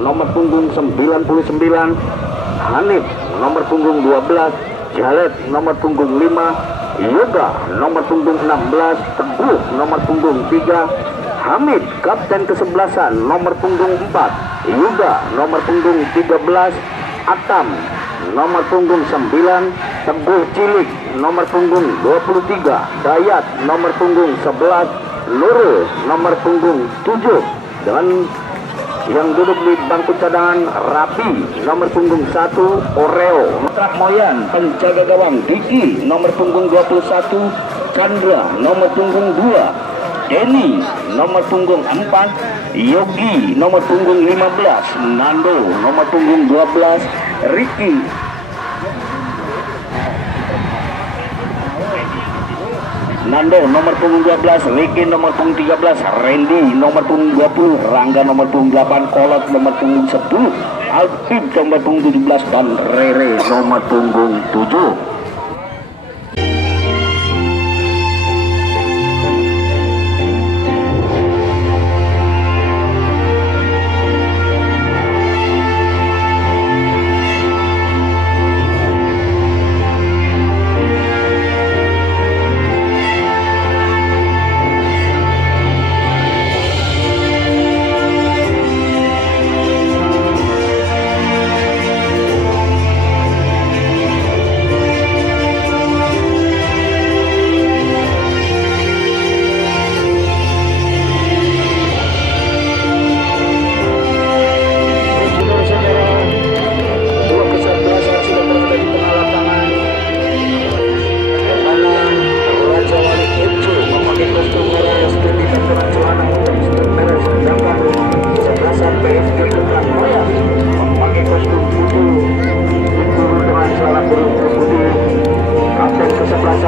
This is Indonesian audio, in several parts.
nomor punggung 99, Hanif nomor punggung 12, Jalet nomor punggung 5, Yoga nomor punggung 16, Teguh nomor punggung 3, Hamid kapten kesebelasan nomor punggung 4, Yoga nomor punggung 13, Atam nomor punggung 9, Teguh Cilik nomor punggung 23, Dayat nomor punggung 11, Nurul nomor punggung 7, dan yang duduk di bangku cadangan Rapi nomor punggung 1, Oreo Trak Moyan, penjaga gawang Diki nomor punggung 21, Chandra nomor punggung 2, Denny nomor punggung 4, Yogi nomor punggung 15, Nando nomor punggung 12, Ricky nomor punggung 12, Ricky nomor punggung 13, Randy nomor punggung 20, Rangga nomor punggung 8, Kolot nomor punggung 10, Alvin nomor punggung 17, dan Rere nomor punggung 7.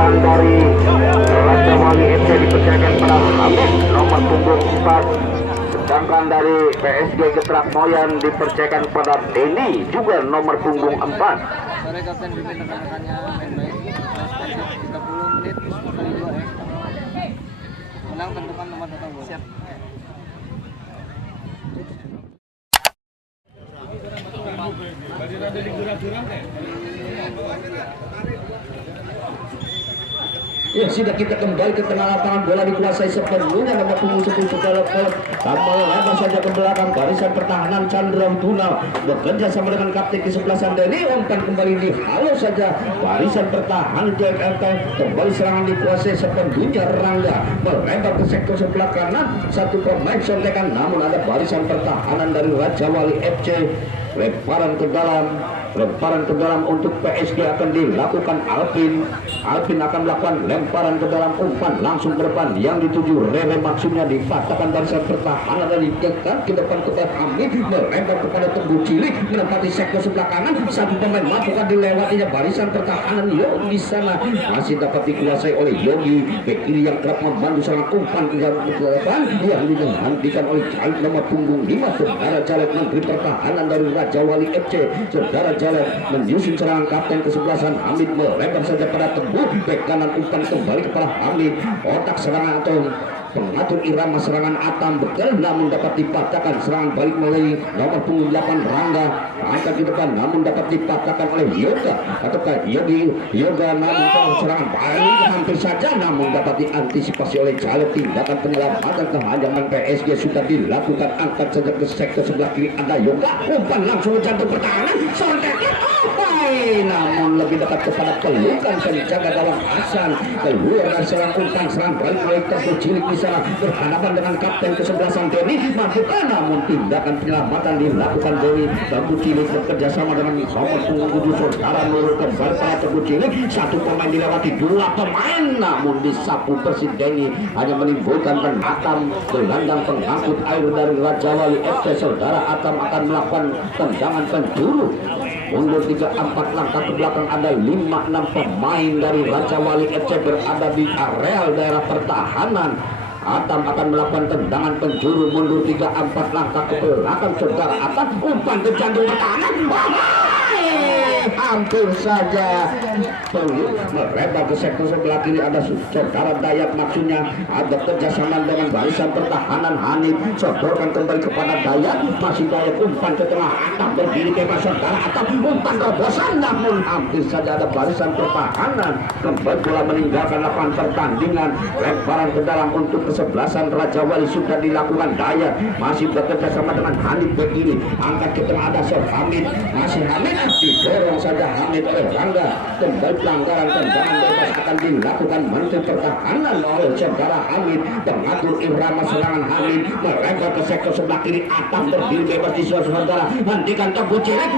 Dari Raja Wali FC dipercayakan pada Hamid nomor punggung 4, sedangkan dari PSG Getrak Moyan dipercayakan pada Denny juga nomor punggung 4. Sore Kapten pimpin rekan-rekannya main baik. 30 menit kali 2 ya. Menang tentukan nomor datang gol. Siap. Ya, sudah kita kembali ke tengah lapangan, bola dikuasai sepenuhnya nomor punggung 10 Pegalok Kolot. Tambah lebar saja ke belakang, barisan pertahanan Chandra Tuna bekerja sama dengan kapten kesebelasan Denny. Umpan kembali di halo saja barisan pertahanan JKT. Kembali serangan dikuasai sepenuhnya Rangga, melebar ke sektor sebelah kanan, satu pemain sontekan, namun ada barisan pertahanan dari Raja Wali FC. Lemparan ke dalam untuk PSG akan dilakukan Alvin akan melakukan lemparan ke dalam, umpan langsung ke depan yang dituju Rere, maksudnya dipatahkan barisan pertahanan dan ditekan ke depan kepada Hamid, melempar kepada Teguh Cilik menempati sektor sebelah kanan, satu pemain mampukan dilewatinya barisan pertahanan. Yogi di sana masih dapat dikuasai oleh Yogi, bek kiri yang kerap membantu serangan, umpan ke depan yang dihentikan oleh Jalet nomor punggung 5, saudara Jalet menteri pertahanan dari Raja Wali FC. Saudara Jalet menyusun serangan kapten kesebelasan Hamid, melempar saja pada Teguh, bek kanan, umpan kembali kepada Hamid, otak serangan atau pengatur irama serangan Atam betul, namun dapat dipatahkan serangan balik melalui nomor punggung 8 Rangga, angkat di depan namun dapat dipatahkan oleh Yoga ataukah Yoga, namun serangan balik hampir saja namun dapat diantisipasi oleh Jalet. Tindakan penyelamatan kehandaman PSG sudah dilakukan, angkat saja ke sektor sebelah kiri, ada Yoga, umpan langsung jantung pertahanan, sontekan namun lebih dekat kepada pelukan penjaga gawang Hasan, keluar dari serangan, umpan serang balik oleh Teguh Cilik di sana berhadapan dengan kapten kesebelasan Denny, mampukah, namun tindakan penyelamatan dilakukan Denny. Teguh Cilik bekerja sama dengan nomor punggung 7 saudara Nurul, kembali pada Teguh Cilik, satu pemain dilewati, dua pemain namun disapu bersih Denny, hanya menimbulkan penantang gelandang pengangkut air dari Raja Wali FC. Saudara Atam akan melakukan tendangan penjuru mundur 3-4 langkah ke belakang, ada 5-6 pemain dari Raja Wali FC berada di areal daerah pertahanan. Atam akan melakukan tendangan penjuru mundur 3-4 langkah ke belakang. Saudara Atam, umpan ke jantung pertahanan, hampir saja melebar ke sektor sebelah kiri. Ada saudara Dayat, maksudnya ada kerjasama dengan barisan pertahanan. Hanif sodorkan kembali kepada Dayat, masih Dayat umpan ke tengah, Atap berdiri bebas saudara, Atap umpan terobosan, namun hampir saja ada barisan pertahanan. Kembali bola meninggalkan lapangan pertandingan, lemparan ke dalam untuk kesebelasan Raja Wali sudah dilakukan. Dayat masih bekerja sama dengan Hanif ke kiri, angkat ke tengah, ada Sor Hamid, masih Hamid didorong saja Hamid oleh Rangga. Kembali pelanggaran tendangan bebas akan dilakukan Menteri Pertahanan oleh saudara Hamid. Pengatur irama serangan Hamid melebar ke sektor sebelah kiri, Atap berdiri bebas di saudara, hentikan Teguh Cilik.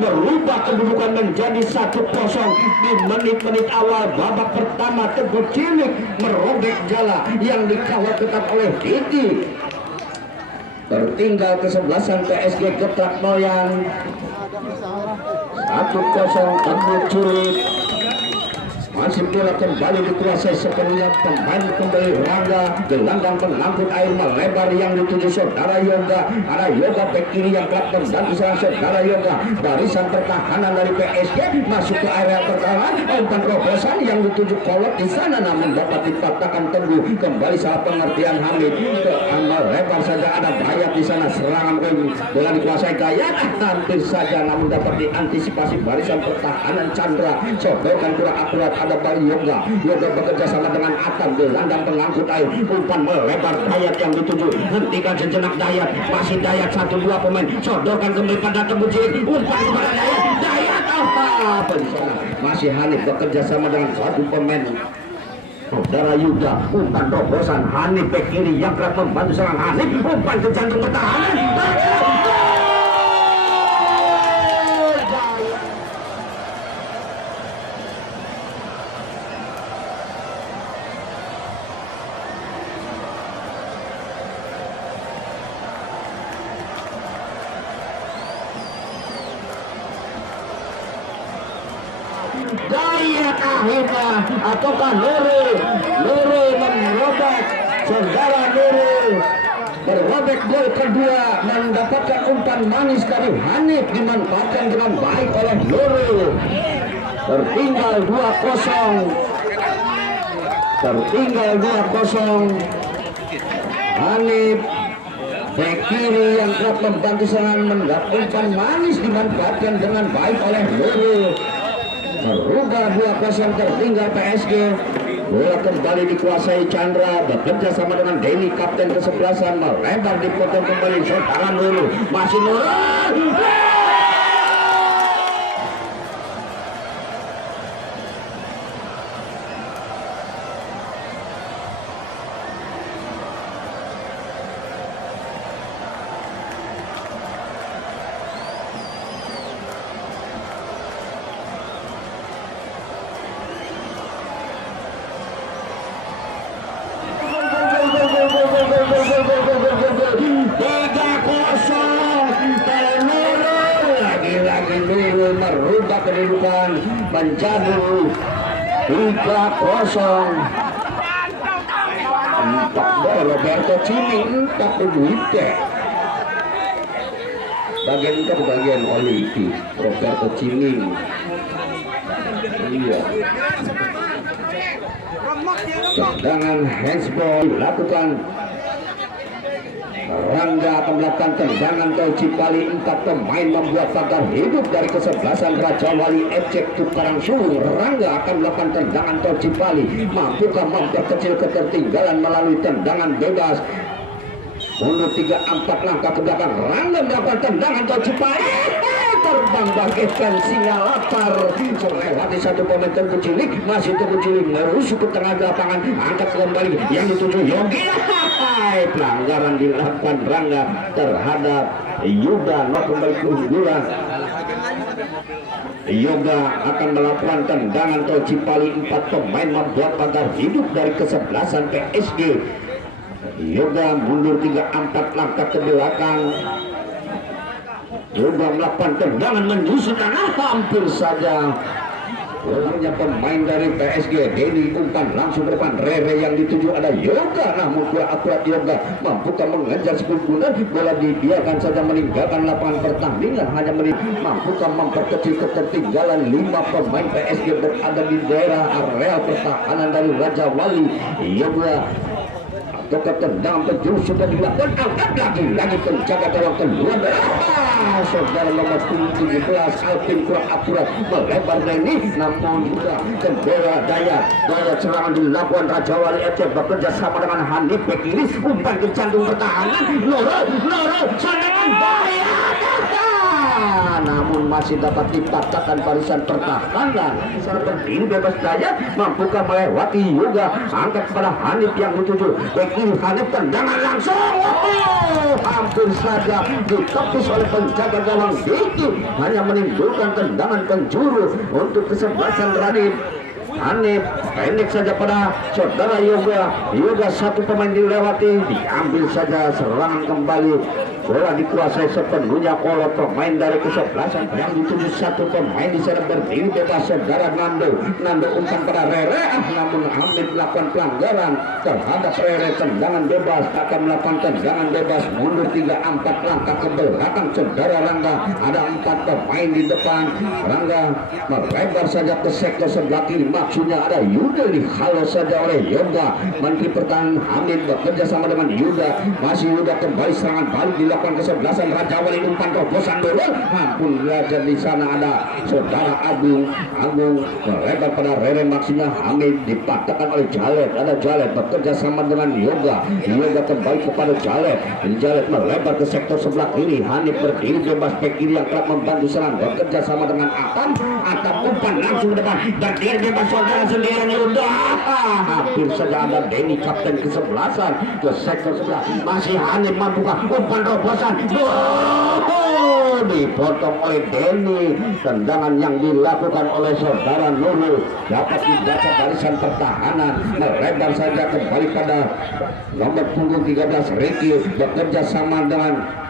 Berubah kedudukan menjadi 1-0 di menit-menit awal babak pertama. Teguh Cilik merobek jala yang dikawal ketat oleh Didi. Tertinggal kesebelasan PSG Getrak Noyan 1-0 Teguh Cilik. Masih bola kembali dikuasai sepenuhnya pemain kembali Rangga. Gelandang pengangkut air melebar yang dituju saudara Yoga. Ada Yoga bek kiri yang kerap membantu serangan saudara Yoga. Barisan pertahanan dari PSG masuk ke area pertahanan. Umpan terobosan yang dituju Kolot di sana, namun dapat dipatahkan Teguh. Kembali salah pengertian Hamid. Melebar saja, ada Dayat di sana. Serangan bola dikuasai Dayat, hampir saja namun dapat diantisipasi barisan pertahanan Chandra. Sodorkan kurang akurat, ada Bali Yoga. Yoga bekerja sama dengan Atap, gelandang pengangkut air. Umpan melebar Dayat yang dituju. Hentikan sejenak Dayat. Masih Dayat 1-2 pemain. Sodorkan kembali pada Teguh Cilik. Umpan kepada Dayat. Dayat apa di sana? Masih Hanif bekerja sama dengan satu pemain. Saudara Yuda, umpan terobosan Hanif bek kiri yang kerap membantu serangan Hanif. Umpan ke jantung pertahanan. Dayat akhirnya, ataukah Nurul merobek, saudara Nurul berobek gol kedua, mendapatkan umpan manis dari Hanif, dimanfaatkan dengan baik oleh Nurul. Tertinggal 2-0 Hanif bek kiri yang kerap membantu serangan, mendapat umpan manis dimanfaatkan dengan baik oleh Nurul. Merubah 2-0, tertinggal PSG. Bola kembali dikuasai Chandra, bekerja sama dengan Denny, kapten kesebelasan, melebar dipotong kembali saudara Nurul. Masih Nurul. Nurul merubah kedudukan menjadi 3-0. Entak Roberto Cini, entak begitu. Bagian Olivi Roberto Cini. Iya. Tendangan handsball dilakukan. Rangga akan melakukan tendangan Tol Cipali. 4 pemain membuat pagar hidup dari kesebelasan Raja Wali FC Karangsulung. Rangga akan melakukan tendangan Tol Cipali. Mampukah memperkecil ketertinggalan melalui tendangan bebas? Mundur 3-4 langkah ke belakang. Rangga melakukan tendangan Tol Cipali. Terbang bagaikan singa lapar. Melewati satu pemain Teguh Cilik. Masih Teguh Cilik merusuk ke tengah lapangan. Angkat kembali yang dituju Yogi. Pelanggaran dilakukan Rangga terhadap Yuda. Kembali ke keunggulan. Yoga akan melakukan tendangan tol Cipali. 4 pemain membuat pagar hidup dari kesebelasan PSG. Yoga mundur 3-4 langkah ke belakang. Yoga melakukan tendangan menyusun, hampir saja ulangnya pemain dari PSG. Denny umpan langsung ke depan. Rere yang dituju ada Yoga, namun kurang akurat. Yoga mampukah mengejar sekunduran, bola dibiarkan saja meninggalkan lapangan pertandingan. Hanya mampukah memperkecil ketertinggalan. 5 pemain PSG berada di daerah area pertahanan dari Raja Wali. Yoga atau tendangan penjuru sudah dilakukan, angkat lagi penjaga gawang keluar. Saudara nomor 17 Alvin kurang akurat melebar ini, namun juga kendala daya serangan dilakukan Raja Wali FC bekerja sama dengan Hanif bek kiri, umpan ke jantung pertahanan. Noro serangan bahaya, namun masih dapat dipatahkan barisan pertahanan. Secara berdiri bebas daya, mampukah melewati Yoga, angkat kepada Hanif yang dituju bek kiri. Hanif tendangan langsung, hampir saja ditepis oleh penjaga gawang Diki, hanya menimbulkan tendangan penjuru untuk kesebelasan Hanif. Pendek saja pada saudara Yoga 1 pemain dilewati, diambil saja serangan kembali. Bola dikuasai sepenuhnya oleh pemain dari kesebelasan yang dituju 1 pemain di sana berdiri bebas saudara Nando umpan pada Rere, namun Hamid melakukan pelanggaran terhadap Rere. Tendangan bebas, akan melakukan tendangan bebas, mundur 3-4 langkah ke belakang saudara Rangga. Ada 4 pemain di depan. Rangga melebar saja ke sektor sebelah kiri, maksudnya ada Yuda dihalau saja oleh Yoga. Menteri Pertahanan Hamid bekerja sama dengan Yuda, masih Yuda kembali serangan balik dilakukan kesebelasan Raja Wali. Umpan terobosan dulu, ampun Raja. Di sana ada saudara Agung melebar pada Rere, maksudnya Hamid dipatahkan oleh Jalet. Ada Jalet bekerja sama dengan Yoga kembali kepada Jalet melebar ke sektor sebelah kiri. Hanif berdiri bebas bek kiri yang kerap membantu serang, bekerja sama dengan Atam umpan langsung ke depan dan dia bebas saudara sendirian. Yuda, hampir saja ada Denny kapten kesebelasan ke sektor sebelah. Masih Hanif mampukah umpan terobosan, dipotong oleh Denny. Tendangan yang dilakukan oleh saudara Nurul dapat dibaca barisan pertahanan, melebar saja kembali pada nomor punggung 13 Ricky, bekerja sama dengan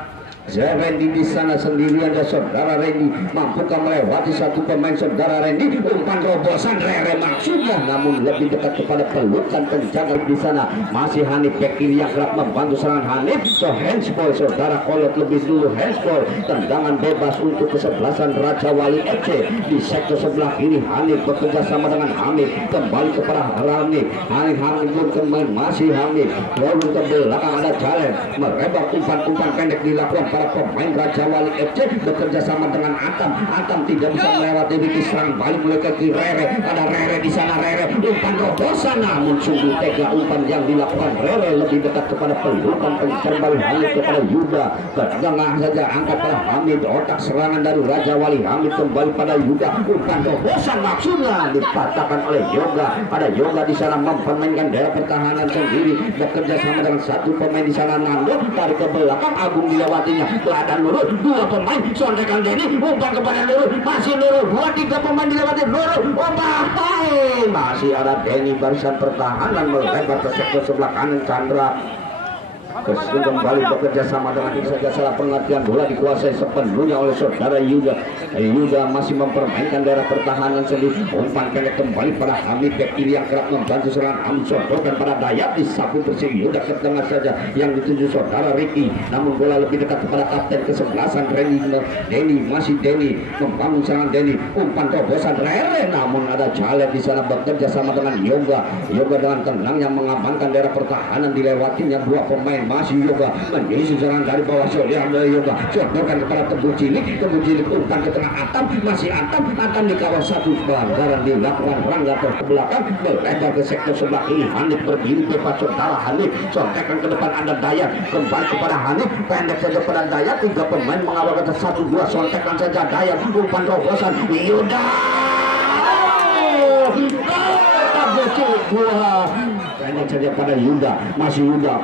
Randy di sana sendirian. Dan saudara Randy mampukah melewati 1 pemain saudara Randy, umpan terobosan Rere maksudnya, namun lebih dekat kepada pelukan penjaga di sana. Masih Hanif bek kiri yang kerap membantu serangan Hanif. Handsball saudara Kolot lebih dulu, handsball. Tendangan bebas untuk kesebelasan Raja Wali FC di sektor sebelah kiri. Hanif bekerja sama dengan Hamid, kembali kepada Hanif belum kembali, masih Hamid lalu ke belakang ada Jalan melebar, umpan pendek dilakukan para pemain Raja Wali FC bekerja sama dengan Atam tidak bisa melewati Diki, serang balik mulai ke kiri Rere. Ada Rere di sana, Rere umpan terobosan, namun sungguh tega umpan yang dilakukan Rere, lebih dekat kepada pelukan kembali Hamid kepada Yuda. Ke tengah saja angkat pada Hamid, otak serangan dari Raja Wali. Hamid kembali pada Yuda, umpan terobosan maksudnya dipatahkan oleh Yoga. Ada Yoga di sana mempermainkan daerah pertahanan sendiri, bekerja sama dengan 1 pemain di sana. Nando tarik ke belakang, Agung dilewatinya. Kelihatan Nurul, 2 pemain sondekan Denny, umpan kepada Nurul, masih Nurul, 2-3 pemain dilewati Nurul, umpan masih ada Denny. Barisan pertahanan melebar ke sektor sebelah kanan Chandra. Kembali bekerja sama dengan saja salah pengertian, bola dikuasai sepenuhnya oleh saudara Yuda. Yuda masih mempermainkan daerah pertahanan sendiri, umpan pendek kembali pada Hamid bek kiri yang kerap membantu serangan. Hamid sodorkan pada Dayat, disapu bersih Yuda ke tengah saja yang dituju saudara Ricky, namun bola lebih dekat kepada kapten kesebelasan Denny. Masih Denny membangun serangan Denny, umpan terobosan Rere, namun ada Jalet di sana bekerja sama dengan Yoga dengan tenangnya mengamankan daerah pertahanan, dilewatinya 2 pemain. Masih Yoga menjadi serangan dari bawah saudara Yoga, sodorkan kepada Teguh Cilik umpan ke tengah Atam, masih Atam di kawasan 1 pelanggaran dilakukan Rangga ke belakang, melebar ke sektor sebelah kiri. Hanif berdiri bebas saudara Hanif, sontekan ke depan ada Dayat, kembali kepada Hanif, pendek saja pada Dayat. 3 pemain mengawal ke 1-2, sontekan saja Dayat, umpan terobosan Yuda. pendek saja pada Yuda, masih Yuda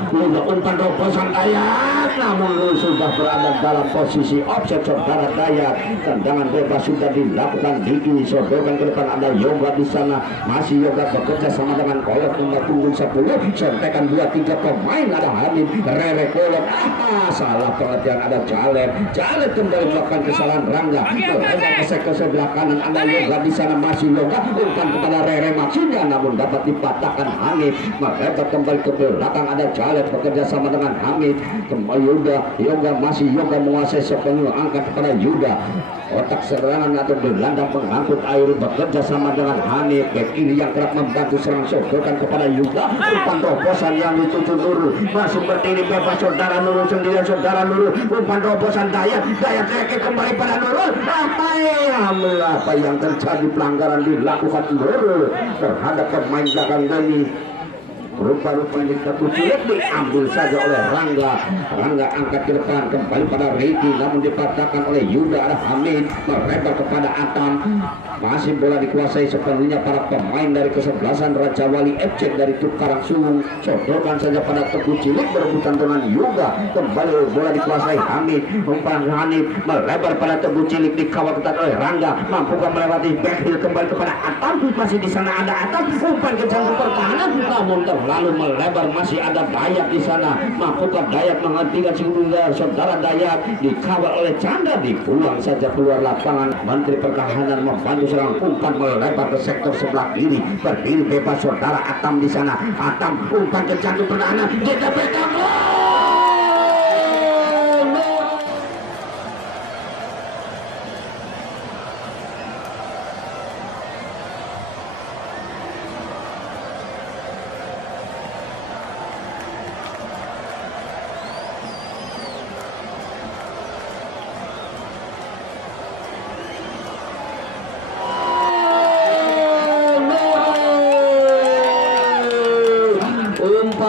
umpan terobosan Dayat, namun sudah berada dalam posisi offset saudara Dayat. Tendangan bebas sudah dilakukan Diki, sodorkan ke depan, ada Yoga di sana, masih Yoga bekerja sama dengan Kolot nomor punggung 10, sontekan 2-3 pemain, ada Hamid, Rere, Kolot, salah pengertian, ada Jalep kembali melakukan kesalahan Rangga, melebar ke sebelah kanan, ada Yoga di sana, masih Yoga umpan kepada Rere maksudnya, namun dapat dipatahkan Hamid, melebar kembali ke belakang, ada Jalep bekerja sama dengan Hamid, kembali Yoga masih Yoga menguasai sepenuh, angkat kepada Yuda, otak serangan atau gelandang pengangkut air bekerja sama dengan Hanif, bek kiri yang kerap membantu serang, sodokan kepada Yuda, umpan terobosan yang dituju Nurul, masih berdiri bebas saudara Nurul sendirian, saudara Nurul, umpan terobosan Dayat kembali pada Nurul, apa yang terjadi, pelanggaran dilakukan Nurul terhadap pemain belakang ini. Rupa-rupanya satu sulit diambil saja oleh Rangga angkat ke depan kembali pada Riki, namun dipatahkan oleh Yuda, ada Hamid melebar kepada Atam, masih bola dikuasai sepenuhnya para pemain dari kesebelasan Raja Wali FC dari Tukarang Sungung, sodorkan saja pada Teguh Cilik berebutan dengan Yuda, kembali bola dikuasai Hamid, umpan Hanif melebar pada Teguh Cilik, dikawal ketat oleh Rangga, mampukah melewati backheel kembali kepada Atam, masih di sana ada Atam, umpan kencang ke pertahanan, namun lalu melebar, masih ada Dayat di sana, mampukah Dayat menghentikan sehingga saudara Dayat dikawal oleh Chandra, dibuang saja keluar lapangan. Menteri Pertahanan membantu serang, umpan melebar ke sektor sebelah kiri, berdiri bebas saudara Atam di sana, Atam umpan kencang ke pertahanan, dia pegang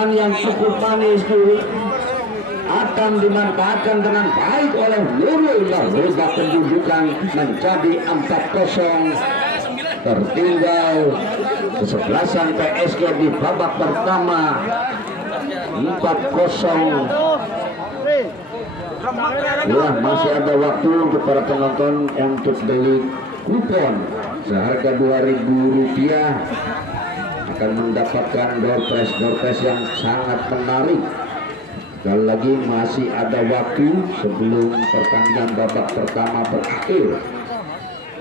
yang cukup manis tuh. Akan dimanfaatkan dengan baik oleh Nurul, merubah kedudukan menjadi 4-0, tertinggal kesebelasan PSG di babak pertama 4-0. Ya, masih ada waktu untuk para penonton untuk beli kupon seharga Rp2.000 akan mendapatkan door prize yang sangat menarik. Sekali lagi masih ada waktu sebelum pertandingan babak pertama berakhir.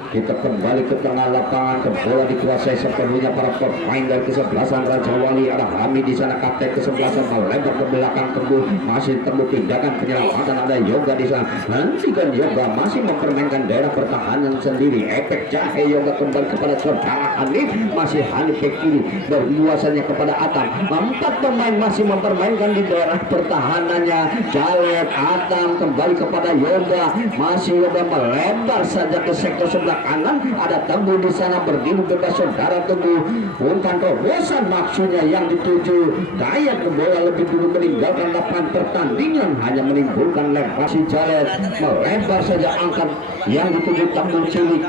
Kita kembali ke tengah lapangan, ke bola dikuasai sepenuhnya para pemain dari kesebelasan Raja Wali, ada Hamid di sana, kapten kesebelasan melebar ke belakang, masih temu tindakan penyelamatan, ada Yoga di sana, hentikan Yoga, masih mempermainkan daerah pertahanan sendiri, efek jahe Yoga kembali kepada saudara Hanif, masih Hanif ke kiri, berluasannya kepada Atam, 4 pemain masih mempermainkan di daerah pertahanannya, Jalep, Atam kembali kepada Yoga, masih Yoga melebar saja ke sektor sebelah kanan, ada Teguh di sana berdiri bebas saudara Teguh, umpan terobosan maksudnya yang dituju Dayat, ke bola lebih dulu meninggalkan lapangan pertandingan, hanya menimbulkan lempar. Si Jalep melebar saja angkat yang dituju Teguh Cilik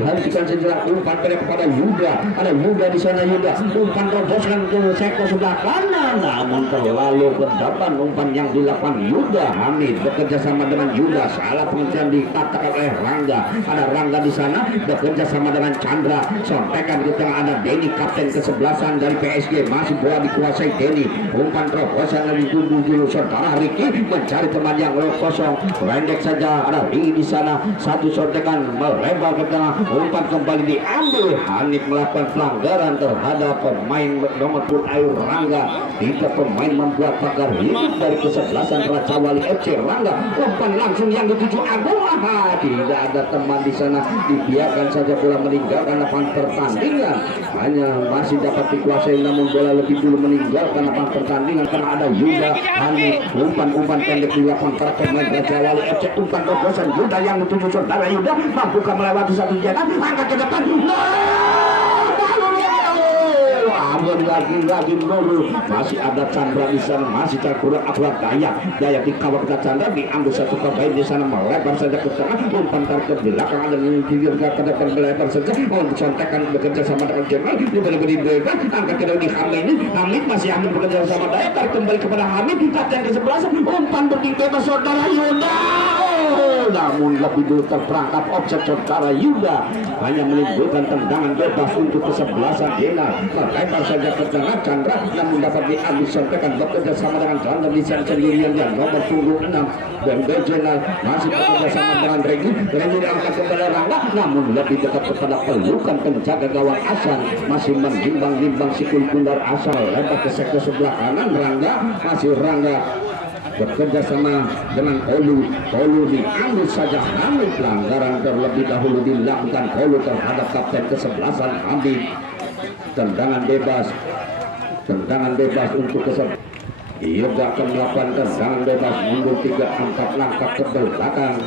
hentikan sejenak, umpan pendek kepada Yuda, ada Yuda di sana, Yuda umpan terobosan ke sektor sebelah kanan, namun terlalu ke depan umpan yang dilakukan Yuda. Hamid bekerja sama dengan Yuda, salah pengertian dikatakan oleh Rangga, ada Rangga di sana bekerja sama dengan Chandra, sontekan di tengah, ada Denny kapten kesebelasan dari PSG, masih bola dikuasai Denny, umpan terobosan yang dituju saudara Ricky mencari teman yang kosong, pendek saja, ada Ricky di sana, satu sontekan melebar ke tengah, umpan kembali diambil, Hanif melakukan pelanggaran terhadap pemain nomor air Rangga, 3 pemain membuat pagar hidup dari kesebelasan Raja Wali FC. Rangga umpan langsung yang dituju Agung, tidak ada teman di sana, dibiarkan saja bola meninggalkan lapangan pertandingan, hanya masih dapat dikuasai, namun bola lebih dulu meninggalkan lapangan pertandingan karena ada Yuda. Hanif umpan pendek dilakukan para pemain Raja Wali FC, umpan terobosan Yuda yang dituju saudara Yuda, mampukah melewati satu jalan, angkat ke depan, lagi Nurul, masih ada Chandra di sana, masih kurang akurat Dayak dikawal ke Chandra, diambil satu pemain di sana, melebar saja ke tengah, umpan ke belakang, ada yang ke depan melebar saja, contekan bekerja sama dengan Jamal, diberi bebas, angkat ke dalam di Hamid masih Hamid bekerja sama Dayak, tarik kembali kepada Hamid, kapten ke-11, umpan bebas saudara Yuda. Namun lebih dulu terperangkap offset saudara Yuda, hanya menimbulkan tendangan bebas untuk kesebelasan Dena, melebar saja ke tengah Chandra, namun dapat diambil sontekan bekerja sama dengan Chandra di sendirian yang nomor 26 dan Jenal masih bekerja sama dengan Regi diangkat kepada Rangga, namun lebih dekat kepada pelukan penjaga gawang Asan, masih menimbang-nimbang si Kundar Asal, lebar ke sektor sebelah kanan Rangga bekerja sama dengan Kolu diambil saja Hamid, pelanggaran terlebih dahulu dilakukan Kolu terhadap kapten ke-11 Hamid. Tendangan bebas untuk Yoga akan melakukan tendangan bebas mundur 3-4 langkah ke belakang.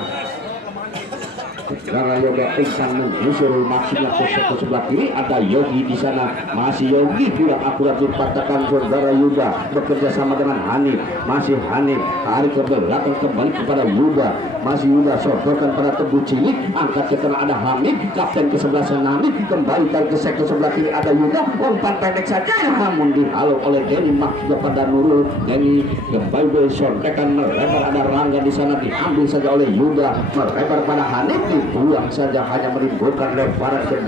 Karena Yoga ingin menyusul maksudnya ke sebelah kiri, ada Yogi di sana, masih Yogi kurang akurat dipatahkan saudara Yuda, bekerja sama dengan Hanif, masih Hanif tarik ke belakang kembali kepada Yuda, masih Yuda sodorkan pada Tebu Cilik, angkat ke tengah ada Hamid, kapten ke-11 Hamid, kembali tarik ke sektor sebelah kiri ada Yuda, umpan pendek saja namun dihalau oleh Denny maksudnya pada Nurul. Denny kembali disontekan melebar, ada Rangga di sana, diambil saja oleh Yuda, melebar pada Hanif, buang saja, hanya menimbulkan lemparan ke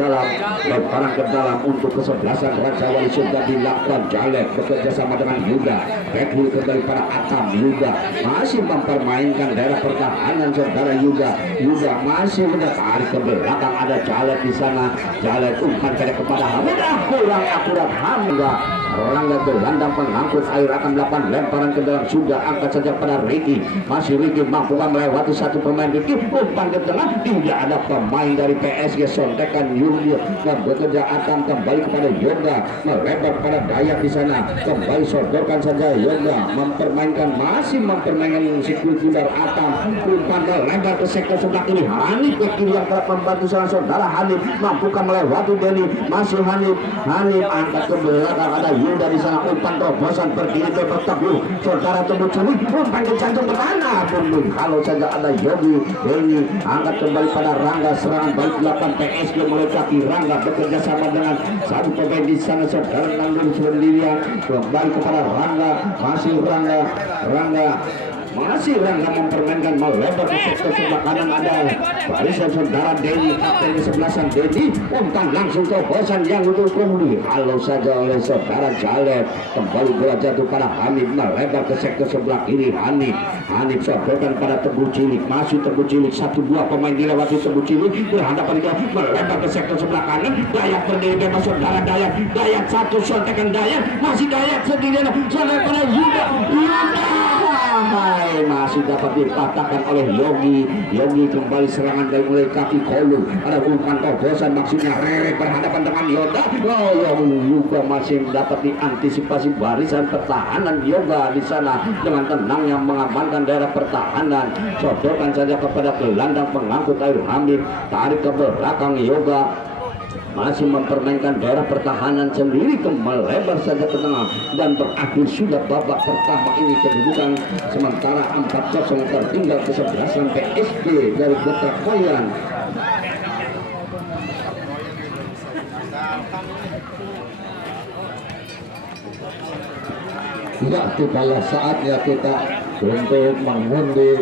dalam untuk kesebelasan Raja Wali sudah dilakukan. Jalek bekerja sama dengan Yuda, Redwood kembali pada Atam. Yuda masih mempermainkan daerah pertahanan saudara Yuda masih menarik ke belakang, ada Jalek di sana, Jalek umpan kepada Hamid, kurang akurat Hamid. Rangga gelandang pengangkut air akan melakukan lemparan ke dalam, sudah angkat saja pada Ricky, masih Ricky mampu melewati satu pemain Ricky, umpan ke tengah, tidak ada pemain dari PSG, sontekan Yulia bekerja akan kembali kepada Yoga, melebar pada Dayak di sana, kembali sodorkan saja Yoga, masih mempermainkan si Kundar Atam, umpan lebar ke sektor sebelah kiri, Hanif ke kiri yang kerap membantu saudara Hanif, mampu melewati Denny, masih Hanif angkat ke belakang, ada Yuda di sana, umpan terobosan berkiri bebas tabur saudara Tebu Cilik, umpan ke jantung ke mana pun kalau saja ada Yogi. Denny angkat kembali pada Rangga, serangan balik 8 PSG mulai kaki, Rangga bekerja sama dengan satu pemain di sana saudara Nandung sendirian, kembali kepada Rangga, masih Rangga mempermainkan, melebar ke sektor sebelah kanan, ada barisan saudara Denny, kapten ke-11 Denny, umpan langsung ke bosan yang untuk kembali halau saja oleh saudara Jalek, kembali bola jatuh pada Hanif, melebar ke sektor sebelah kiri, Hanif sodorkan pada Tebu Cilik, masih Tebu Cilik, 1-2 pemain dilewati Tebu Cilik, berhadapan dia, melebar ke sektor sebelah kanan, Dayak berdiri bebas saudara Dayak satu, sontekan Dayak, masih Dayak sendirian, sontekan pada Yuda, masih dapat dipatahkan oleh Yogi kembali serangan dari mulai kaki Kolu, ada umpan terobosan maksudnya Rere berhadapan dengan Yoga, Yoga masih dapat diantisipasi barisan pertahanan Yoga di sana dengan tenangnya mengamankan daerah pertahanan, sodorkan saja kepada gelandang pengangkut air Hamid, tarik ke belakang Yoga, masih mempermainkan daerah pertahanan sendiri, melebar saja ke tengah dan berakhir sudah babak pertama ini kedudukan sementara 4-0 tertinggal kesebelasan PSG dari Kota Koyan. Ya, itulah saatnya kita untuk mengundi